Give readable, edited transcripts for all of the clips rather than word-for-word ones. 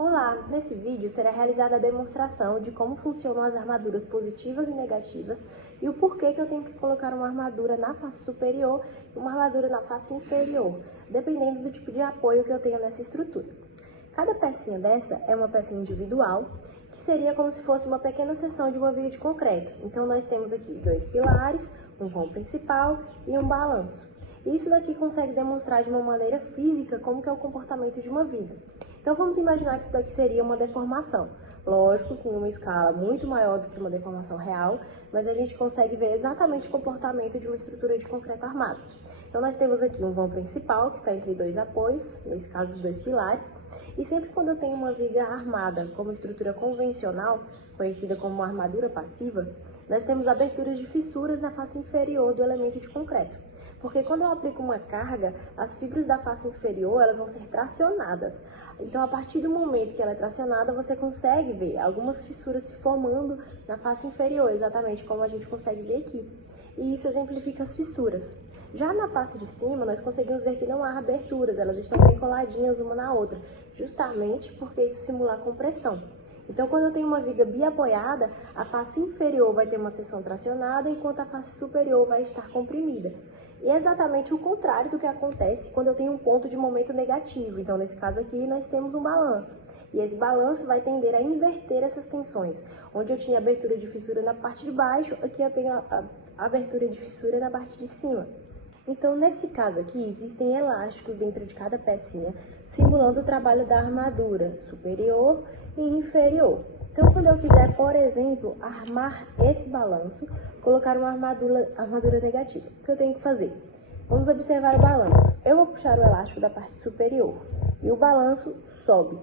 Olá! Nesse vídeo será realizada a demonstração de como funcionam as armaduras positivas e negativas e o porquê que eu tenho que colocar uma armadura na face superior e uma armadura na face inferior, dependendo do tipo de apoio que eu tenho nessa estrutura. Cada pecinha dessa é uma peça individual, que seria como se fosse uma pequena seção de uma viga de concreto. Então nós temos aqui 2 pilares, um vão principal e um balanço. Isso daqui consegue demonstrar de uma maneira física como que é o comportamento de uma viga. Então vamos imaginar que isso daqui seria uma deformação. Lógico que em uma escala muito maior do que uma deformação real, mas a gente consegue ver exatamente o comportamento de uma estrutura de concreto armado. Então nós temos aqui um vão principal, que está entre 2 apoios, nesse caso os 2 pilares, e sempre quando eu tenho uma viga armada como estrutura convencional, conhecida como uma armadura passiva, nós temos aberturas de fissuras na face inferior do elemento de concreto. Porque quando eu aplico uma carga, as fibras da face inferior elas vão ser tracionadas. Então, a partir do momento que ela é tracionada, você consegue ver algumas fissuras se formando na face inferior, exatamente como a gente consegue ver aqui. E isso exemplifica as fissuras. Já na face de cima, nós conseguimos ver que não há aberturas, elas estão bem coladinhas uma na outra, justamente porque isso simula a compressão. Então, quando eu tenho uma viga biapoiada, a face inferior vai ter uma seção tracionada, enquanto a face superior vai estar comprimida. E é exatamente o contrário do que acontece quando eu tenho um ponto de momento negativo. Então, nesse caso aqui, nós temos um balanço. E esse balanço vai tender a inverter essas tensões. Onde eu tinha abertura de fissura na parte de baixo, aqui eu tenho a abertura de fissura na parte de cima. Então, nesse caso aqui, existem elásticos dentro de cada pecinha, simulando o trabalho da armadura superior e inferior. Então, quando eu quiser, por exemplo, armar esse balanço, colocar uma armadura negativa, o que eu tenho que fazer? Vamos observar o balanço. Eu vou puxar o elástico da parte superior e o balanço sobe.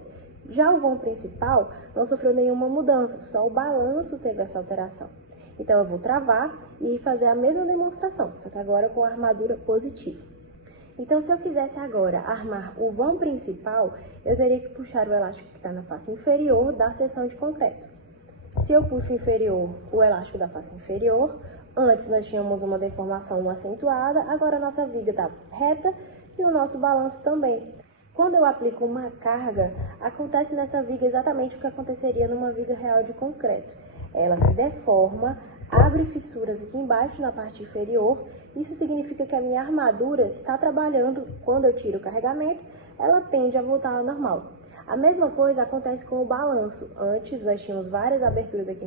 Já o vão principal não sofreu nenhuma mudança, só o balanço teve essa alteração. Então, eu vou travar e fazer a mesma demonstração, só que agora com a armadura positiva. Então, se eu quisesse agora armar o vão principal, eu teria que puxar o elástico que está na face inferior da seção de concreto. Se eu puxo o elástico da face inferior, antes nós tínhamos uma deformação acentuada, agora a nossa viga está reta e o nosso balanço também. Quando eu aplico uma carga, acontece nessa viga exatamente o que aconteceria numa viga real de concreto. Ela se deforma, abre fissuras aqui embaixo na parte inferior. Isso significa que a minha armadura está trabalhando. Quando eu tiro o carregamento, ela tende a voltar ao normal. A mesma coisa acontece com o balanço. Antes nós tínhamos várias aberturas aqui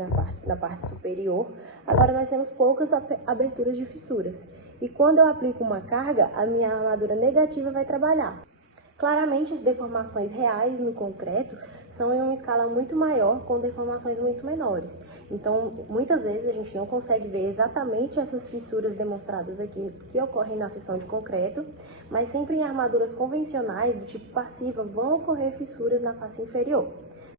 na parte superior, agora nós temos poucas aberturas de fissuras. E quando eu aplico uma carga, a minha armadura negativa vai trabalhar. Claramente, as deformações reais no concreto são em uma escala muito maior, com deformações muito menores. Então, muitas vezes a gente não consegue ver exatamente essas fissuras demonstradas aqui que ocorrem na seção de concreto, mas sempre em armaduras convencionais do tipo passiva vão ocorrer fissuras na face inferior.